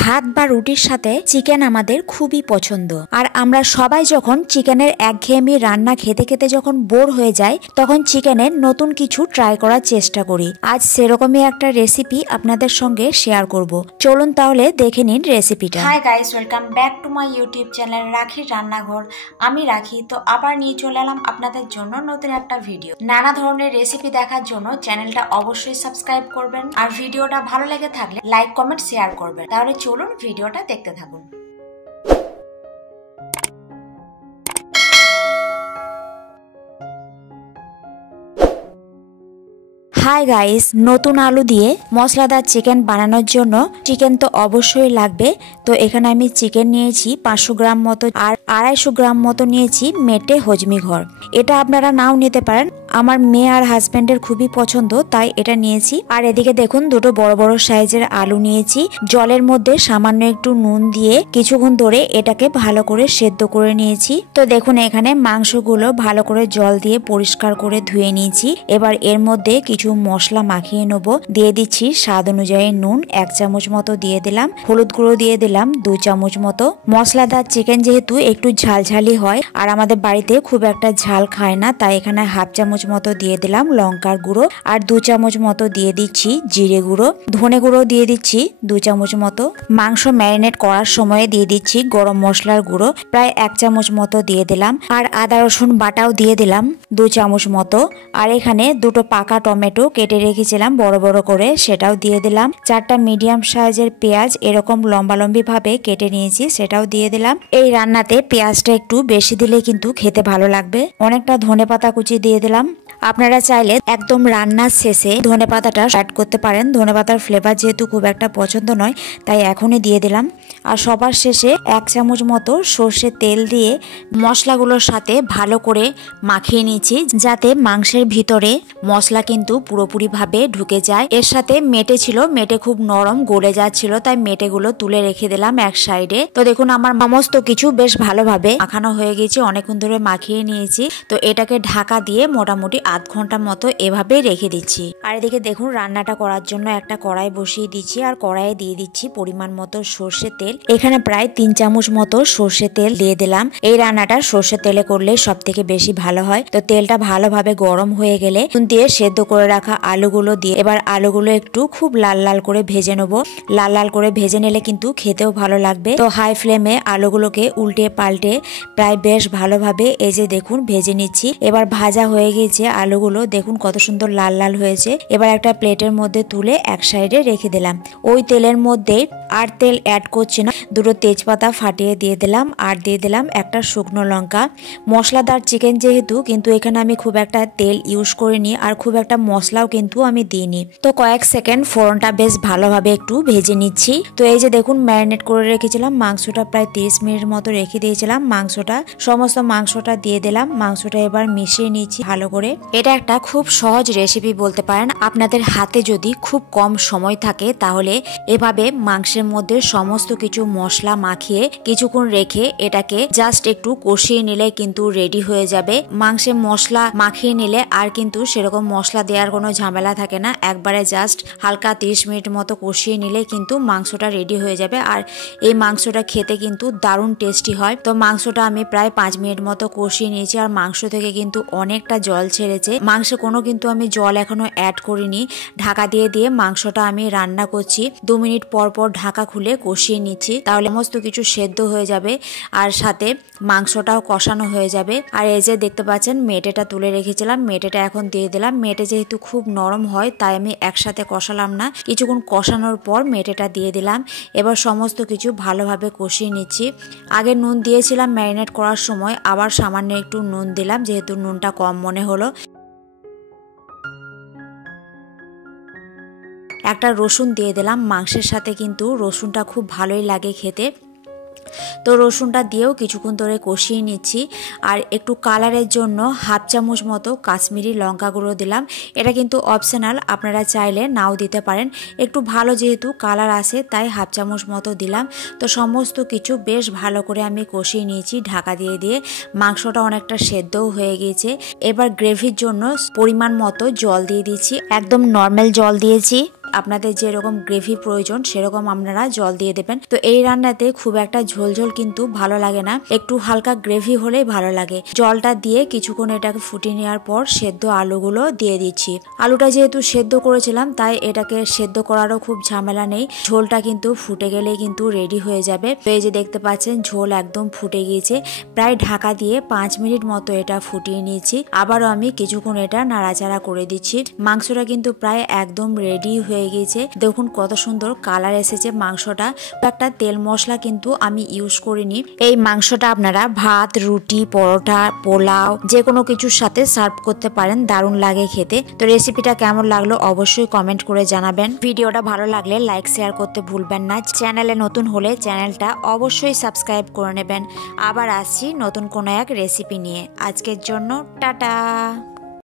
ভাত বা রুটির সাথে চিকেন আমাদের খুবই পছন্দ। আর আমরা সবাই যখন চিকেনের একঘেয়েমি রান্না খেতে খেতে যখন বোর হয়ে যায়, তখন চিকেনের নতুন কিছু ট্রাই করার চেষ্টা করি। আজ সেরকমই একটা রেসিপি আপনাদের সঙ্গে শেয়ার করব। চলুন তাহলে দেখে নিন রেসিপিটা। Hi guys, welcome back to my YouTube channel রাখির রান্নাঘর। আমি রাখি, তো আবার নিয়ে চলে এলাম আপনাদের জন্য নতুন একটা ভিডিও। নানা ধরনের রেসিপি দেখার জন্য চ্যানেলটা অবশ্যই সাবস্ক্রাইব করবেন, আর ভিডিওটা ভালো লেগে থাকলে লাইক কমেন্ট শেয়ার করবেন। তাহলে চলুন ভিডিওটা দেখতে থাকুন। হাই গাইস, নতুন আলু দিয়ে মশলাদার চিকেন বানানোর জন্য চিকেন তো অবশ্যই লাগবে। তো এখানে আমি চিকেন নিয়েছি 500 গ্রাম মতো, আর 250 গ্রাম মতো নিয়েছি মেটে হজমি ঘর। এটা আপনারা নাও নিতে পারেন, আমার মেয়ে আর হাজবেন্ডের খুবই পছন্দ, তাই এটা নিয়েছি। আর এদিকে দেখুন, দুটো বড় বড় সাইজের আলু নিয়েছি। জলের মধ্যে সামান্য একটু নুন দিয়ে কিছুক্ষণ ধরে এটাকে ভালো করে সেদ্ধ করে নিয়েছি। তো দেখুন, এখানে মাংসগুলো ভালো করে জল দিয়ে পরিষ্কার করে ধুয়ে নিয়েছি। এবার এর মধ্যে কিছু মশলা মাখিয়ে নেব। দিয়ে দিচ্ছি স্বাদ অনুযায়ী নুন 1 চামচ মতো দিয়ে দিলাম, হলুদ গুঁড়ো দিয়ে দিলাম 2 চামচ মতো। মশলাদার চিকেন যেহেতু একটু ঝালঝালি হয়, আর আমাদের বাড়িতে খুব একটা ঝাল খায় না, তাই এখানে 1/2 চামচ মতো দিয়ে দিলাম লঙ্কার গুঁড়ো, আর 2 চামচ মতো দিয়ে দিচ্ছি জিরে গুঁড়ো। ধনে গুঁড়ো দিয়ে দিচ্ছি 2 চামচ মতো। মাংস ম্যারিনেট করার সময় দিয়ে দিচ্ছি গরম মশলার গুঁড়ো, প্রায় 1 চামচ মতো দিয়ে দিলাম। আর আদা রসুন বাটাও দিয়ে দিলাম 2 চামচ মতো। আর এখানে দুটো পাকা টমেটো কেটে রেখেছিলাম বড় বড় করে, সেটাও দিয়ে দিলাম। 4টা মিডিয়াম সাইজের পেঁয়াজ এরকম লম্বালম্বি ভাবে কেটে নিয়েছি, সেটাও দিয়ে দিলাম। এই রান্নাতে পেঁয়াজটা একটু বেশি দিলে কিন্তু খেতে ভালো লাগবে। অনেকটা ধনেপাতা কুচি দিয়ে দিলাম। আপনারা চাইলে একদম রান্নার শেষে ধনেপাতাটা অ্যাড করতে পারেন। ধনেপাতার ফ্লেভার যেহেতু খুব একটা পছন্দ নয়, তাই এখনই দিয়ে দিলাম। আর সবার শেষে 1 চামচ মতো সর্ষের তেল দিয়ে মশলাগুলোর সাথে ভালো করে মাখিয়ে নিয়েছি, যাতে মাংসের ভিতরে মশলা কিন্তু পুরোপুরিভাবে ঢুকে যায়। এর সাথে মেটে ছিল, মেটে খুব নরম গলে যাচ্ছিল, তাই মেটেগুলো তুলে রেখে দিলাম এক সাইডে। তো দেখুন, আমার সমস্ত কিছু বেশ ভালোভাবে মাখানো হয়ে গেছে, অনেকক্ষণ ধরে মাখিয়ে নিয়েছি। তো এটাকে ঢাকা দিয়ে মোটামুটি আধ ঘন্টা মতো এভাবে রেখে দিচ্ছি। আর এদিকে দেখুন, রান্নাটা করার জন্য একটা কড়াই বসিয়ে দিচ্ছি, আর কড়াইয়ে দিয়ে দিচ্ছি পরিমাণ মতো সর্ষের তেল। এখানে প্রায় 3 চামচ মতো সর্ষের তেল দিয়ে দিলাম। এই রান্নাটা সর্ষের তেলে করলে সব থেকে বেশি ভালো হয়। তো তেলটা ভালোভাবে গরম হয়ে গেলে দিয়ে সেদ্ধ করে রাখা আলুগুলো দিয়ে এবার আলুগুলো একটু খুব লাল লাল করে ভেজে নেবো। লাল লাল করে ভেজে নিলে কিন্তু খেতেও ভালো লাগবে। তো হাই ফ্লেমে আলুগুলোকে উল্টে পাল্টে প্রায় বেশ ভালোভাবে এই যে দেখুন ভেজে নিচ্ছি। এবার ভাজা হয়ে গেছে আলুগুলো, দেখুন কত সুন্দর লাল লাল হয়েছে। এবার একটা প্লেটের মধ্যে তুলে এক সাইডে রেখে দিলাম। ওই তেলের মধ্যে আর তেল অ্যাড করছি না, দুটো তেজপাতা ফাটিয়ে দিয়ে দিলাম, আর দিয়ে দিলাম একটা শুকনো লঙ্কা। মশলাদার চিকেন যেহেতু, কিন্তু এখানে আমি খুব একটা তেল ইউজ করিনি, আর খুব একটা মশলাও কিন্তু আমি দিইনি। তো কয়েক সেকেন্ড ফোড়নটা বেশ ভালোভাবে একটু ভেজে নিচ্ছি। তো এই যে দেখুন, ম্যারিনেট করে রেখেছিলাম মাংসটা, প্রায় 30 মিনিট মতো রেখে দিয়েছিলাম মাংসটা। সমস্ত মাংসটা দিয়ে দিলাম, মাংসটা এবার মিশিয়ে নিচ্ছি ভালো করে। এটা একটা খুব সহজ রেসিপি বলতে পারেন। আপনাদের হাতে যদি খুব কম সময় থাকে, তাহলে এভাবে মাংসের মধ্যে সমস্ত কিছু মশলা মাখিয়ে কিছুক্ষণ রেখে এটাকে জাস্ট একটু কষিয়ে নিলে কিন্তু রেডি হয়ে যাবে। মাংসে মশলা মাখিয়ে নিলে আর কিন্তু সেরকম মশলা দেওয়ার কোনো ঝামেলা থাকে না। একবারে জাস্ট হালকা 30 মিনিট মতো কষিয়ে নিলে কিন্তু মাংসটা রেডি হয়ে যাবে। আর এই মাংসটা খেতে কিন্তু দারুণ টেস্টি হয়। তো মাংসটা আমি প্রায় 5 মিনিট মতো কষিয়ে নিয়েছি, আর মাংস থেকে কিন্তু অনেকটা জল ছেড়েছে। মাংসে কোনো কিন্তু আমি জল এখনো অ্যাড করিনি। ঢাকা দিয়ে দিয়ে মাংসটা আমি রান্না করছি। 2 মিনিট পর পর ঢাকা খুলে কষিয়ে নিচ্ছি, তাহলে সমস্ত কিছু সেদ্ধ হয়ে যাবে, আর সাথে মাংসটাও কষানো হয়ে যাবে। আর এই যে দেখতে পাচ্ছেন, মেটেটা তুলে রেখেছিলাম, মেটেটা এখন দিয়ে দিলাম। মেটে যেহেতু খুব নরম হয়, তাই আমি একসাথে কষালাম না, কিছুক্ষণ কষানোর পর মেটেটা দিয়ে দিলাম। এবার সমস্ত কিছু ভালোভাবে কষিয়ে নিচ্ছি। আগে নুন দিয়েছিলাম ম্যারিনেট করার সময়, আবার সামান্য একটু নুন দিলাম, যেহেতু নুনটা কম মনে হলো। একটা রসুন দিয়ে দিলাম, মাংসের সাথে কিন্তু রসুনটা খুব ভালোই লাগে খেতে। তো রসুনটা দিয়েও কিছুক্ষণ ধরে কষিয়ে নিচ্ছি। আর একটু কালারের জন্য 1/2 চামচ মতো কাশ্মীরি লঙ্কা গুঁড়ো দিলাম। এটা কিন্তু অপশনাল, আপনারা চাইলে নাও দিতে পারেন। একটু ভালো যেহেতু কালার আসে, তাই 1/2 চামচ মতো দিলাম। তো সমস্ত কিছু বেশ ভালো করে আমি কষিয়ে নিয়েছি ঢাকা দিয়ে দিয়ে। মাংসটা অনেকটা সেদ্ধও হয়ে গেছে। এবার গ্রেভির জন্য পরিমাণ মতো জল দিয়ে দিচ্ছি, একদম নর্মাল জল দিয়েছি। আপনাদের যেরকম গ্রেভি প্রয়োজন সেরকম আপনারা জল দিয়ে দেবেন। তো এই রান্নাতে খুব একটা ঝোলঝোল কিন্তু ভালো লাগে না, একটু হালকা গ্রেভি হলেই ভালো লাগে। জলটা দিয়ে কিছুক্ষণ এটাকে ফুটিয়ে নেওয়ার পর সেদ্ধ আলুগুলো দিয়ে দিচ্ছি। আলুটা যেহেতু সেদ্ধ করেছিলাম তাই এটাকে সেদ্ধ করারও খুব ঝামেলা নেই, ঝোলটা কিন্তু ফুটে গেলে কিন্তু রেডি হয়ে যাবে। তো এই যে দেখতে পাচ্ছেন ঝোল একদম ফুটে গিয়েছে, প্রায় ঢাকা দিয়ে 5 মিনিট মতো এটা ফুটিয়ে নিয়েছি। আবারও আমি কিছুক্ষণ এটা নাড়াচাড়া করে দিচ্ছি। মাংসটা কিন্তু প্রায় একদম রেডি হয়ে গিয়েছে, দেখুন কত সুন্দর কালার এসেছে মাংসটা। একটা তেল মশলা কিন্তু আমি ইউজ করিনি। এই মাংসটা আপনারা ভাত, রুটি, পরোটা, পোলাও যে কোনো কিছুর সাথে সার্ভ করতে পারেন, দারুণ লাগে খেতে। তো রেসিপিটা কেমন লাগলো অবশ্যই কমেন্ট করে জানাবেন। ভিডিওটা ভালো লাগলে লাইক শেয়ার করতে ভুলবেন না। চ্যানেলে নতুন হলে চ্যানেলটা অবশ্যই সাবস্ক্রাইব করে নেবেন। আবার আসছি নতুন কোনো এক রেসিপি নিয়ে। আজকের জন্য টাটা।